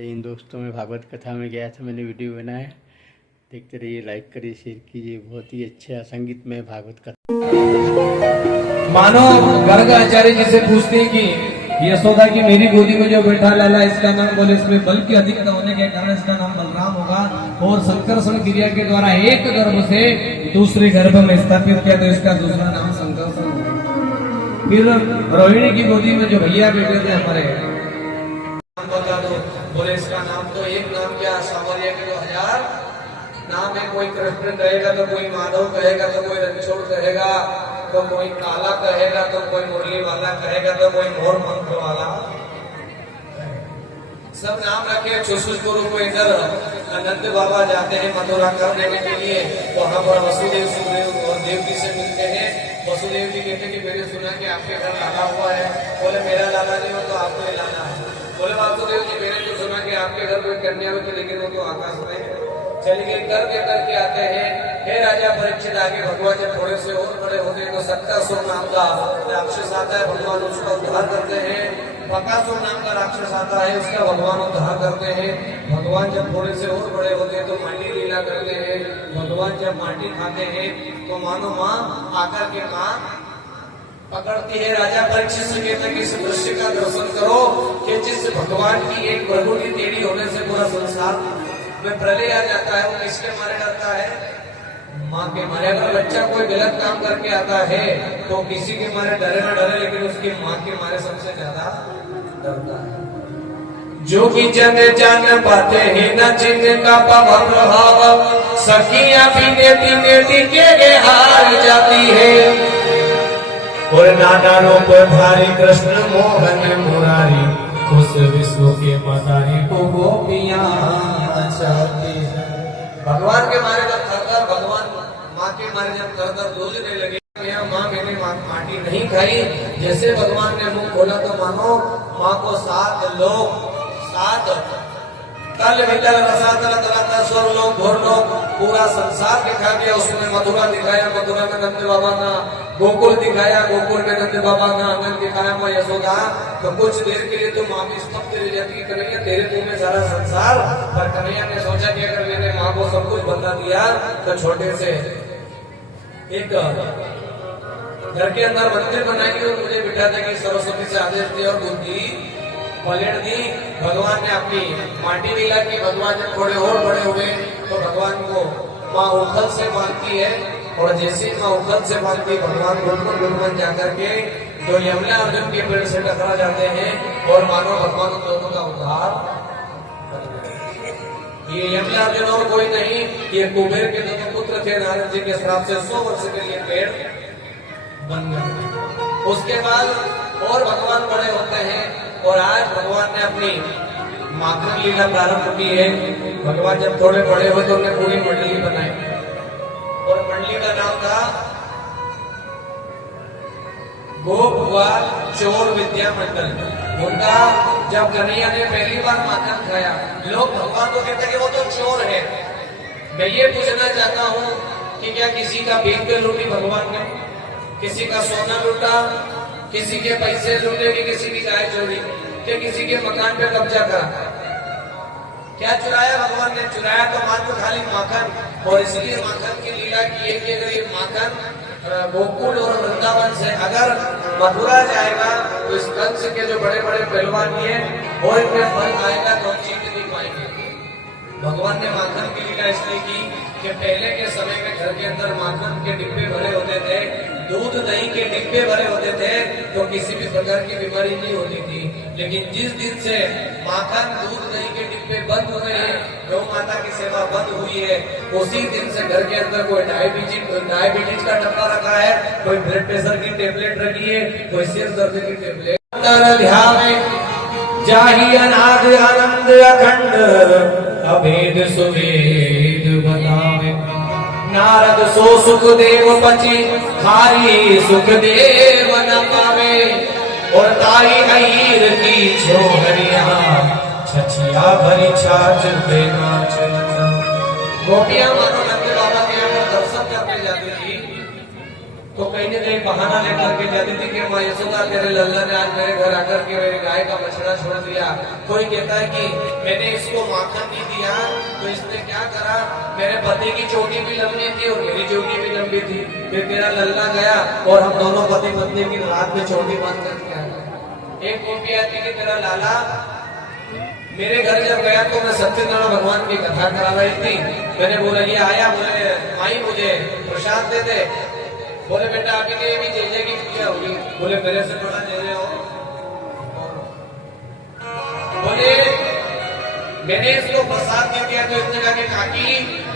इन दोस्तों में भागवत कथा में गया था, मैंने वीडियो बनाया, देखते रहिए, लाइक करिए, शेयर कीजिए। बहुत ही अच्छा संगीतमय भागवत कथा। मानो गर्ग आचार्य जी से पूछते हैं कि यशोदा की मेरी गोदी में जो बैठा लाला इसका नाम बोले, इसमें बल की अधिकता होने के कारण इसका नाम बलराम होगा। और संकर्षण क्रिया के द्वारा एक गर्भ से दूसरे गर्भ में स्थापित किया तो इसका दूसरा नाम संकर्षण होगा। फिर रोहिणी की गोदी में जो भैया बैठे थे हमारे, बता दो, बोले इसका नाम तो एक नाम क्या, सावरिया के 2000 नाम है। कोई कृष्ण कहेगा तो कोई माधव कहेगा तो कोई रणछोड़ कहेगा तो कोई काला कहेगा तो कोई मुरली वाला कहेगा तो कोई मोर पंख वाला, सब नाम रखे। गुरु को इधर अनंत बाबा जाते हैं मथुरा कर देने के लिए, वहां पर वसुदेव सुदेव और देवकी से मिलते हैं। वसुदेव जी कहते कि मैंने सुना कि आपके घर लाला हुआ है। बोले मेरा लाला नहीं हो तो आपको लाना है। बोले वासुदेव जी मैंने तो सुना कि आपके घर कोई कन्या हो, लेकिन वो तो आकाश में है। चलिए करके आते हैं। हे राजा परीक्षित, आगे भगवान जब थोड़े से और बड़े होते हैं तो सत्तासुर नाम का राक्षस आता है, भगवान उसका उद्धार करते हैं। बकासुर नाम का राक्षस आता है, उसका भगवान उद्धार करते हैं। भगवान जब थोड़े से और बड़े होते हैं तो माटी लीला करते हैं। भगवान जब माटी खाते हैं तो मानो माँ आकर के माँ पकड़ती है। राजा परीक्षित से कहते कि इस दृश्य का दर्शन करो कि जिस भगवान की एक प्रभु की टेढ़ी होने से पूरा संसार में प्रलय आ जाता है, वो किसके मारे डरता है? माँ के मारे। अगर बच्चा कोई गलत काम करके आता है तो किसी के मारे डरे ना डरे, लेकिन उसकी माँ के मारे सबसे ज्यादा डरता है। जो कि जन जान पाते हैं न जिनका पावन प्रभाव, सखियां भी नेती के हार जाती है। और नाना रूप धारी कृष्ण मोहन मुरारी, उस विश्व के मदारी को गोपियां चाहती है। भगवान के मारे जब थर भगवान माँ के मारे जब थर दूजने लगे, माँ मैंने माटी नहीं खाई। जैसे भगवान ने मुंह खोला तो मानो माँ को 7 लोग 7 तल वितल रसातल तलातल स्वर्लोक घोरलोक पूरा संसार दिखा दिया। उसमें मथुरा दिखाया, मथुरा में नंद बाबा का गोकुल दिखाया, गोकुल में नंद बाबा का आंगन दिखाया माँ यशोदा। तो कुछ देर के लिए तो माँ भी स्तब्ध रह जाती, कन्हैया तेरे मुंह में सारा संसार। पर कन्हैया ने सोचा कि अगर मैंने माँ को सब कुछ बता दिया तो छोटे से एक घर के अंदर मंदिर बनाएंगे और मुझे बिठा देंगे। सरस्वती से आदेश दिया और बुद्धि पलट दी। भगवान ने अपनी माटी लीला की। भगवान जब थोड़े और बड़े हुए तो भगवान को माँ उखल से बांधती है, और जैसे माँ उखल से बांधती भगवान गुणगुण जाकर के जो यमुना अर्जुन के पेड़ से टकरा जाते हैं और मानो भगवान उन दोनों का उद्धार। ये यमुना अर्जुन और कोई नहीं, ये कुबेर के दोनों पुत्र थे। नारद जी के श्राप से 100 वर्ष के लिए पेड़ बन गए। उसके बाद और भगवान बड़े होते हैं और आज भगवान ने अपनी माखन लीला प्रारंभ की है। भगवान जब थोड़े बड़े हुए तो उन्हें पूरी मंडली बनाई, और मंडली का नाम था गोप ग्वाल चोर विद्या मंडल। उनका जब कन्हैया ने पहली बार माखन खाया, लोग भगवान को कहते कि वो तो चोर है। मैं ये पूछना चाहता हूँ कि क्या किसी का भीख लूटी भगवान ने? किसी का सोना लूटा, किसी के पैसे लूटे, कि किसी की गाय चोरी, कि किसी के मकान पे कब्जा करा? क्या चुराया भगवान ने? चुराया तो मात्र खाली माखन। और इसलिए माखन की लीला की है कि अगर ये माखन गोकुल और वृंदावन से अगर मथुरा जाएगा तो इस कंस के जो बड़े बड़े पहलवान हैं और इनमें फल आएगा तो जीत नहीं पाएंगे। भगवान ने माखन की लीला इसलिए की कि पहले के समय में घर के अंदर माखन के डिब्बे भरे होते थे, दूध दही के डिब्बे भरे होते थे, तो किसी भी प्रकार की बीमारी नहीं होती थी। लेकिन जिस दिन से माखन दूध दही के डिब्बे बंद हो गए, गौ माता की सेवा बंद हुई है, उसी दिन से घर के अंदर कोई डायबिटीज का डब्बा रखा है, कोई ब्लड प्रेशर की टेबलेट रखी है, कोई सिर दर्द की टेबलेट। जाहि अनाद आनंद अखंड अभेद सुवेद बतावे। नारद सो सुखदेव पची खारी सुखदेव न पावे। और ताई अहीर की छोहरिया छछिया भरी छाछ पे नाच। गोपियां मानो नंद बाबा के यहाँ दर्शन करने जाती थी तो कहीं न कहीं बहाना लेकर के जाती थी कि माँ यशोदा तेरे लल्ला ने आज मेरे घर आकर के मेरे गाय का बछड़ा छोड़ दिया। कोई कहता है कि मैंने इसको माखन नहीं दिया तो इसने क्या करा, मेरे पति की चोटी भी लंबी थी और मेरी चोटी भी लंबी थी, फिर तेरा लल्ला गया और हम दोनों पति पत्नी की रात में चोटी बंद कर दिया। एक गोपी आती कि तेरा लाला मेरे घर जब गया तो मैं सत्यनारायण भगवान की कथा करा रही थी, मैंने बोला ये आया, बोले माई मुझे प्रसाद दे दे। बोले बेटा अभी के भी जेजे की पूजा होगी। बोले मेरे से थोड़ा जेजे हो। बोले मैंने इसको प्रसाद दे दिया तो इसने कहा कि काकी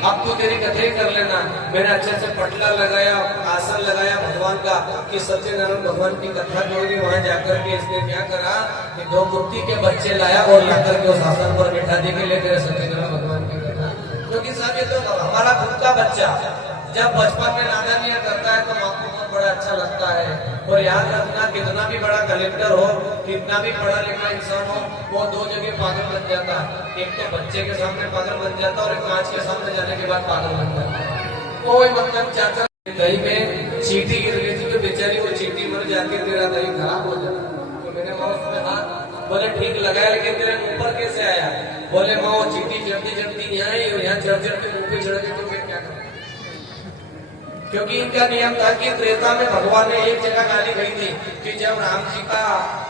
अब तू तेरी कथई कर लेना। मैंने अच्छे से पटला लगाया, आसन लगाया भगवान का कि सत्यनारायण भगवान की कथा जो होगी वहां जाकर के इसने क्या करा कि 2 मूर्ति के बच्चे लाया और लाकर के उस आसन पर बैठा दे के लेकर सत्यनारायण भगवान की कथा। क्योंकि साहब ये तो हमारा खुद का बच्चा जब बचपन में नादानियां करता है तो आपको बहुत बड़ा अच्छा लगता है। और याद रखना कितना भी बड़ा कलेक्टर हो, कितना भी पढ़ा लिखा इंसान हो, वो 2 जगह पागल बन जाता है। एक तो बच्चे के सामने पागल बन जाता है और एक कांच के सामने जाने के बाद पागल बन जाता है। कोई मतलब चाचा दही में चींटी गिर गई थी तो बेचारी वो चींटी मर जाके तेरा दही खराब हो जाता। तो मैंने माँ उसमें हाथ बोले ठीक लगाया, लेकिन तेरे मुंह पर कैसे आया? बोले माँ वो चींटी चढ़ती चढ़ती यहाँ आई और यहाँ चढ़ चढ़ के मुंह पे चढ़ गई तो मैं क्या करूँ? क्योंकि इनका नियम था कि त्रेता में भगवान ने एक जगह गाली गई थी कि जब राम जी का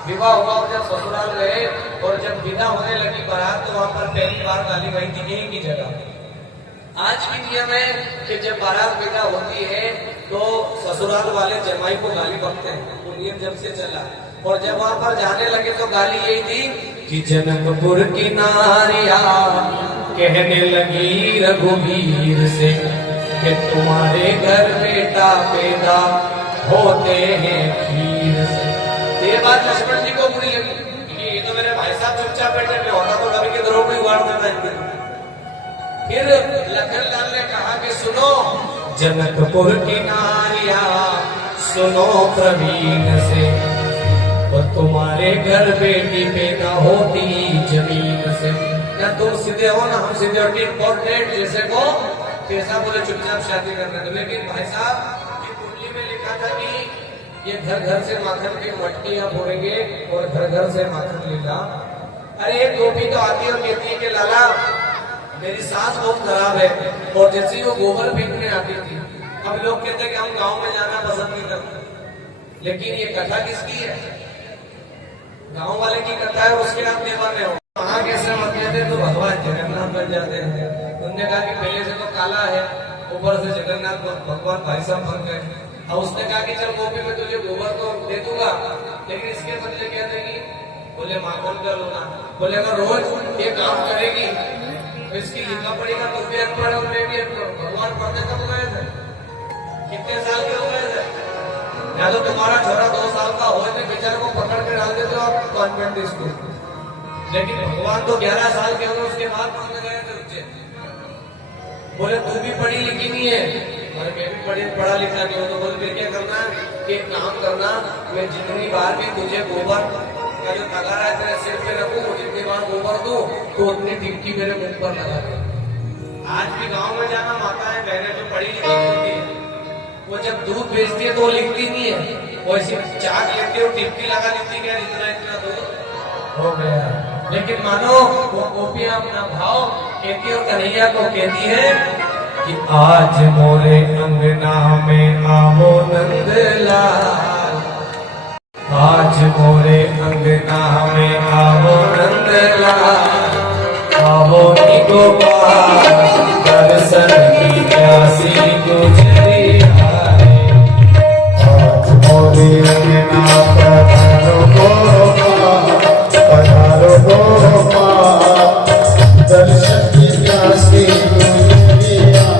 विवाह हुआ और जब ससुराल गए और जब विदा होने लगी बारात तो वहां पर पहली बार गाली गई थी एक ही जगह। आज भी नियम है कि जब बारात विदा होती है तो ससुराल वाले जमाई को गाली बकते हैं, वो नियम जब से चला। और जब वहां पर जाने लगे तो गाली यही थी कि जनकपुर की नारिया कहने लगी रघुवीर से कि तुम्हारे घर बेटा पैदा होते हैं खीर से। तो ये बात लक्ष्मण जी को बुरी लगी कि ये तो मेरे भाई साहब चुपचाप बैठे में होता तो कभी के द्रोह को उगाड़ देता इनके। फिर लखन लाल ने कहा कि सुनो जनकपुर की नारिया सुनो प्रवीण से, और तुम्हारे घर बेटी पैदा होती जमीन से। या तुम सीधे हो ना हम सीधे होती इंपॉर्टेंट जैसे को कैसा बोले चुपचाप शादी करने दो। लेकिन भाई साहब की कुंडली में लिखा था कि ये घर घर से माखन की मटकियां फोड़ेंगे और घर घर से माखन लेगा। अरे एक गोपी तो आती है और कहती है कि लाला मेरी सास बहुत खराब है, और जैसे वो गोबर फेंकने आती थी। अब लोग कहते हैं कि हम गाँव में जाना पसंद नहीं करते, लेकिन ये कथा किसकी है? गाँव वाले की कथा है, उसके आप दीवाने हो। वहां कैसे मत कहते तो भगवान जगन्नाथ बन जाते हैं। उन्होंने कहा कि पहले से तो काला है, ऊपर से जगन्नाथ भगवान भाई साहब बन गए। अब उसने कहा कि चल गोपी में तुझे गोबर तो दे दूंगा, लेकिन इसके बदले क्या देगी? बोले माखन कर लो ना। बोले अगर रोज ये काम करेगी तो इसकी लिखा पड़ेगा तो भी अनपढ़ और मैं भी अनपढ़। भगवान पढ़ते कब गए थे? कितने साल के हो गए थे? या तो तुम्हारा छोरा 2 साल का हो तो बेचारे को पकड़ के डाल देते हो आप कॉन्वेंट स्कूल, लेकिन भगवान तो 11 साल के हो उसके बाद पढ़ने गए थे उज्जैन। बोले तू भी पढ़ी लिखी नहीं है? अरे मैं भी पढ़ा लिखा नहीं हूँ। तो बोले फिर क्या करना कि एक काम करना, मैं जितनी बार भी तुझे गोबर का जो तगारा है तेरे सिर पे रखूं, जितनी बार गोबर दूं तो उतनी टिपकी मेरे मुंह पर लगा दे। आज भी गाँव में जाना माताएं बहनें जो पढ़ी लिखी होती है वो जब दूध बेचती है तो वो लिखती नहीं है, वो ऐसी चाक लेती है और टिपकी लगा देती है इतना इतना दूध हो गया। लेकिन मानो वो गोपियां अपना भाव कहती और कन्हैया को कहती है कि आज मोरे अंगना में आवो नंदलाल, आज मोरे अंगना में आवो नंदलाल, आवो नी गोपाल दर्शन की प्यासी गुजरिया। आज मोरे अंगना पधारो गोपाल, पधारो गोपाल दर्शन की प्यासी गुजरिया।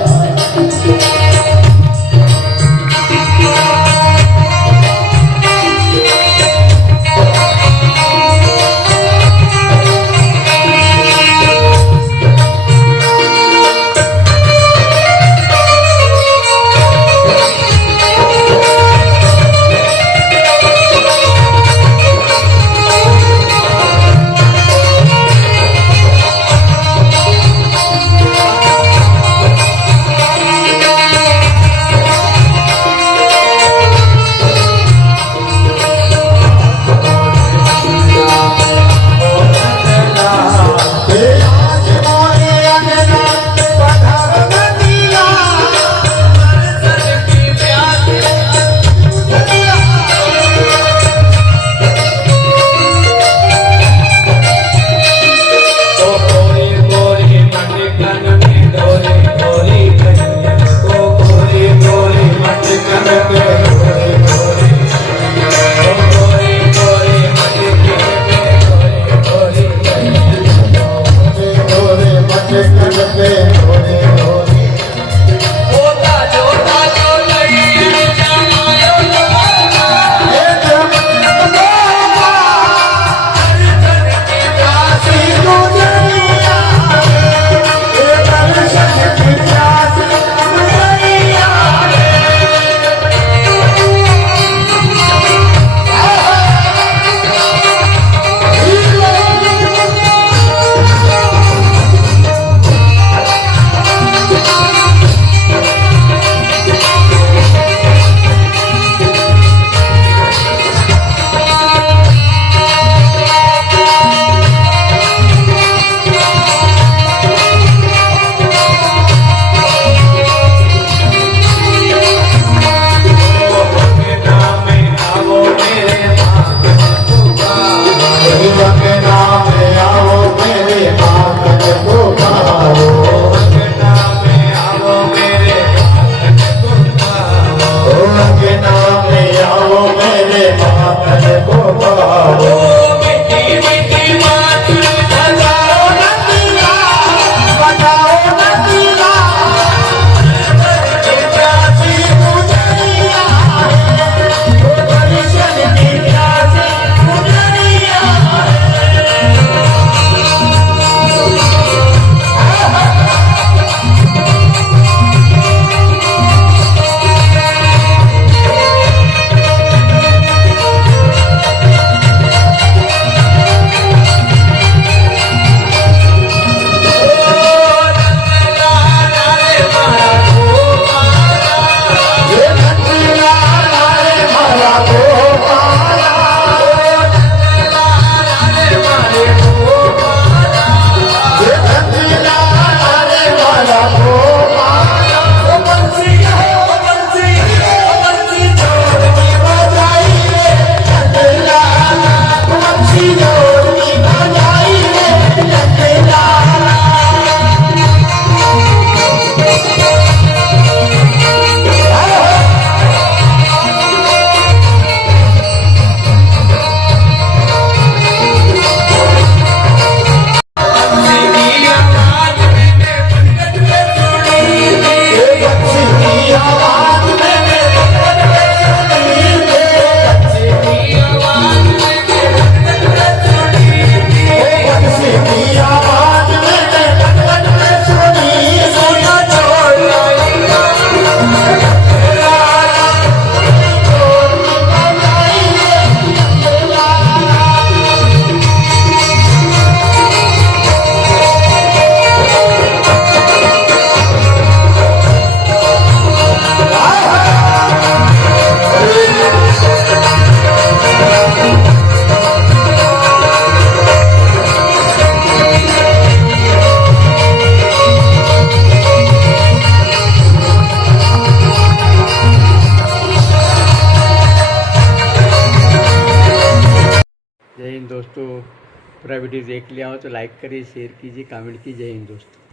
पूरा वीडियो देख लिया हो तो लाइक करिए, शेयर कीजिए, कमेंट कीजिए। जय हिंद दोस्तों।